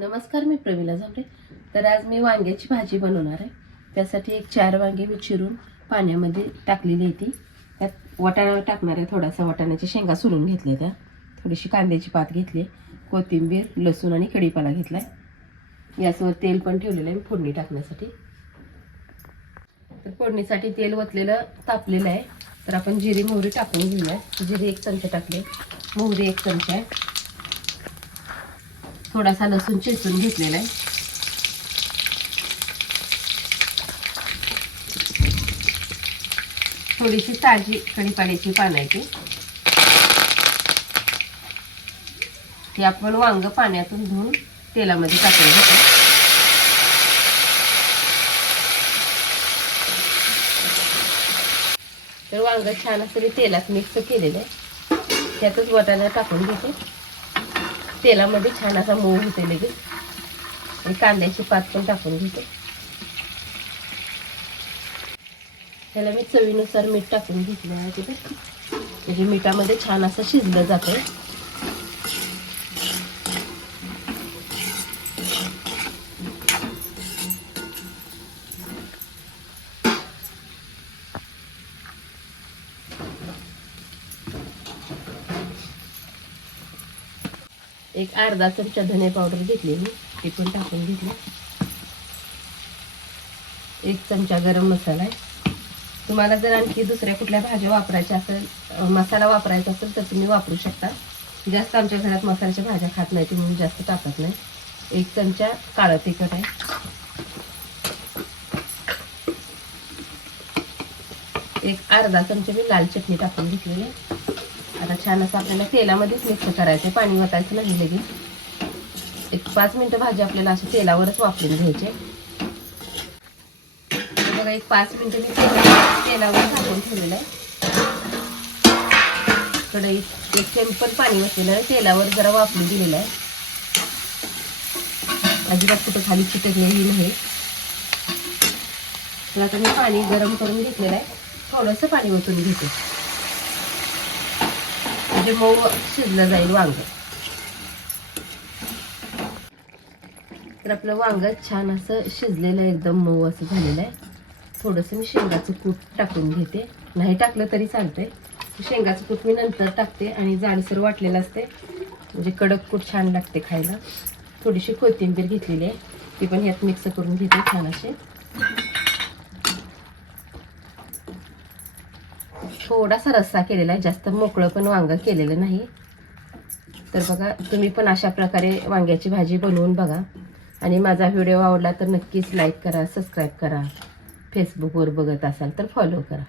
नमस्कार मी प्रमिला झांबरे तर आज मी वांग्याची भाजी बनवणार आहे. त्यासाठी एक चार वांगे मी चिरून पाण्यामध्ये टाकलेली आहे ती. त्यात वाटाणा टाकणार आहे थोडासा वाटाण्याची शेंगा सोलून घेतल्या त्या. थोडीशी कांद्याची पात घेतली कोथिंबीर लसूण आणि कढीपाला घेतला आहे गॅसवर तेल पण ठेवलेलं आहे फोडणी टाकण्यासाठी. तर फोडणीसाठी तेल ओतलेलं तापलेलं आहे. तर आपण जिरी मोहरी टाकून घेऊया. जिरी एक चमचा टाकले मोहरी एक चमचा आहे. थोडासा लसूण चेचून घेतलेला आहे. थोडीशी ताजी कढीपाण्याची पानं आहे ती. ती आपण वांग पाण्यातून धुवून तेलामध्ये टाकून घेतो तर वांग छान असं मी तेलात मिक्स केलेलं आहे. त्यातच वाटाणा टाकून घेते. तेलामध्ये छान असा मऊ होते लगेच. आणि कांद्याची पात पण टाकून घेते. त्याला मी चवीनुसार मीठ टाकून घेतलं आहे तिथे म्हणजे मिठामध्ये छान असं शिजलं जातं एक अर्धा चमचा धने पावडर घेतलेली ती पण टाकून घेतली. एक चमचा गरम मसाला आहे. तुम्हाला जर आणखी दुसऱ्या कुठल्या भाज्या वापरायच्या असेल मसाला वापरायचा असेल तर तुम्ही वापरू शकता. जास्त आमच्या घरात मसाल्याच्या भाज्या खात नाही म्हणून जास्त टाकत नाही. एक चमचा काळं तिखट आहे. एक अर्धा चमचा मी लाल चटणी टाकून घेतलेली आहे. आता छान असं आपल्याला तेलामध्येच मिक्स करायचं आहे पाणी वाटायचं नाही लगेच. एक पाच मिनटं भाजी आपल्याला अशी तेलावरच वापरून घ्यायची. आहे. बघा एक पाच मिनटं मी तेला तेलावर झाकून ठेवलेलं आहे. कढईत एक थेंब पण पाणी बसलेलं आहे. तेलावर जरा वापरून दिलेलं आहे. अजिबात कुठं खाली चिटकलेली नाही. तर आता मी पाणी गरम करून घेतलेलं आहे. थोडंसं पाणी ओतून घेते. म्हणजे मऊ शिजलं जाईल वांग. तर आपलं वांग छान असं शिजलेलं आहे, एकदम मऊ असं झालेलं आहे. थोडंसं मी शेंगाचं कूट टाकून घेते. नाही टाकलं तरी चालतंय. शेंगाचं कूट मी नंतर टाकते आणि जाडसर वाटलेलं असते. म्हणजे कडक कूट छान लागते खायला. थोडीशी कोथिंबीर घेतलेली आहे. ती पण ह्यात मिक्स करून घेते छान असे थोडासा रस्सा केलेला आहे. जास्त मोकळं पण वांगं केलेलं नाही. तर बघा तुम्ही पण अशा प्रकारे वांग्याची भाजी बनवून बघा. आणि माझा व्हिडिओ आवडला तर नक्कीच लाईक करा सबस्क्राईब करा. फेसबुकवर बघत असाल तर फॉलो करा.